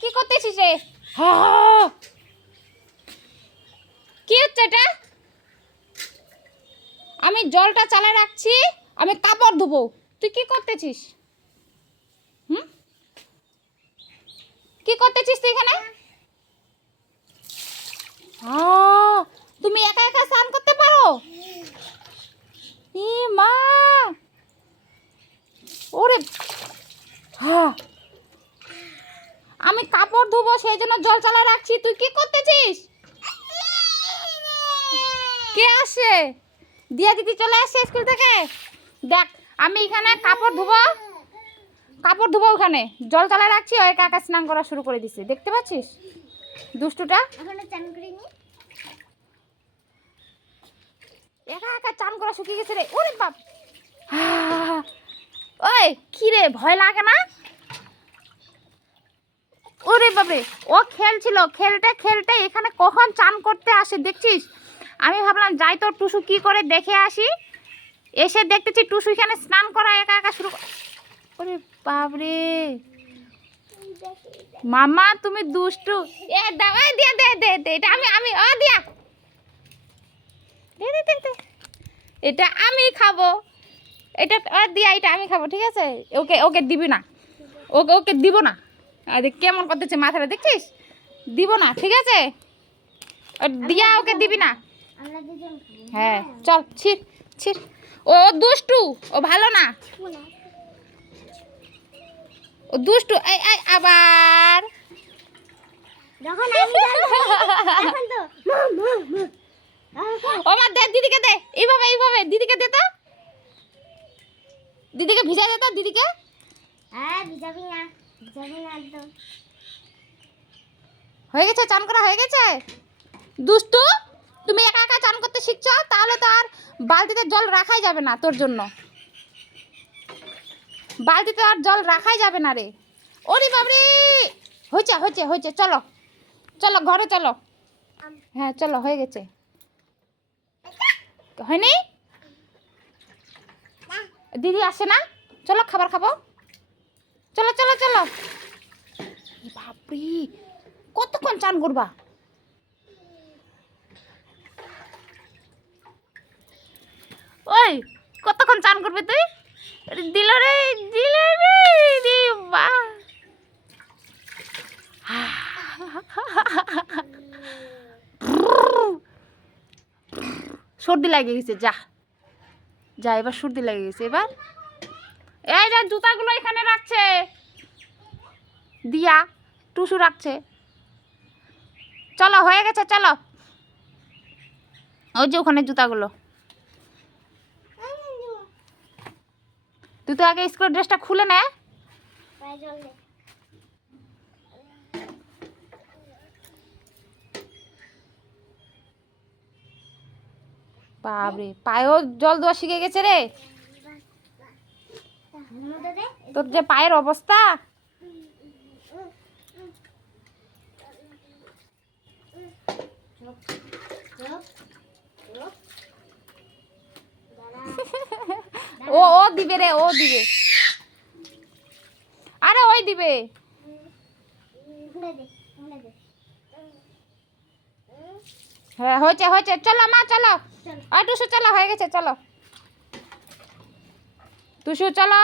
কি করতেছিস রে? হা! কি হচ্ছে এটা? আমি জলটা চালে রাখছি আমি কাপড় ধুবো। তুই কি করতেছিস? হুম? কি করতেছিস তুই এখানে? তুমি একা একা স্নান করতে পারো? ই মা! ওরে হ্যাঁ আমি কাপড় ধুবো সেই জন্য জল চালা রাখছি। তুই কি করতেছিস? কে আসে দিয়া দিদি চলে আসছে স্কুল থেকে? দেখ আমি এখানে কাপড় ধুবো। কাপড় ধুবো ওখানে। জল চালা রাখছি ওই কাকা স্নান করা শুরু করে দিছে। দেখতে পাচ্ছিস? দুষ্টুটা? এখনও চান করিনি। একা একা চান করা শুকিয়ে গেছে রে। ওরে বাপ! ওই কি রে ভয় লাগে না? ওরে বাপরে, ও খেলছিল, খেলতে খেলতে এখানে কখন চান করতে আসে দেখছিস? আমি ভাবলাম, যাই তো টুসু কি করে দেখে আসি। এসে দেখতেছি টুসু এখানে স্নান করা একা একা শুরু ওরে বাপরে। মামা তুমি দুষ্টু। এ, দাও দিয়া, দে দে দে, এটা আমি আমি, ও, দিয়া। দে দে দে এটা আমি খাব। এটা দিয়া, এটা আমি খাব, ঠিক আছে? ওকে ওকে দিবি না। ওকে ওকে দিব না। আর কেমন করতেছে মাথাটা দেখছিস? দিব না ঠিক আছে? ও দিয়া ওকে দিবি না। হ্যাঁ চল ছির ছির। ও দুষ্টু ও ভালো না। ও দুষ্টু এই এই আবার। যখন আমি জানব, তখন তো মা মা মা। ও মা দে দিদিকে দে এইভাবে এইভাবে দিদিকে দে তো। দিদিকে ভিজা দে তো দিদিকে। হ্যাঁ ভিজাবি না। হয়ে গেছে, চান করা হয়ে গেছে? দুষ্টু, তুমি একা একা চান করতে শিখছো, তাহলে তো আর বালতিতে জল রাখাই যাবে না তোর জন্য। বালতিতে আর জল রাখাই যাবে না রে। ওরে বাবরে হয়েছে হয়েছে হয়েছে, চলো চলো, ঘরে চলো। হ্যাঁ চলো, হয়ে গেছে। হয়নি? দিদি আসে না? চলো, খাবার খাব। চলো চলো চলো। বাপরে, কতক্ষণ চান করবা? ওই, কতক্ষণ চান করবে তুই? দিল রে দিল রে বা। সর্দি লাগে গেছে, যা। যা, এবার সর্দি লেগে গেছে, এবার। এই যে জুতাগুলো এখানে রাখছে। দিয়া, টুসু রাখছে। চলো, হয়ে গেছে, চলো। ওই যে ওখানে জুতাগুলো। তুই তো আগে স্কুলের ড্রেসটা খুলে নে। বাবরে পায়েও জল দেওয়া শিখে গেছে রে। তোর যে পায়ের অবস্থা? ও ও দিবে রে, ও দিবে। আরে ওই দিবে। হ্যাঁ হয়েছে হয়েছে। চলো মা, চলো। টুসু, চলো, হয়ে গেছে, চলো। টুসু চলো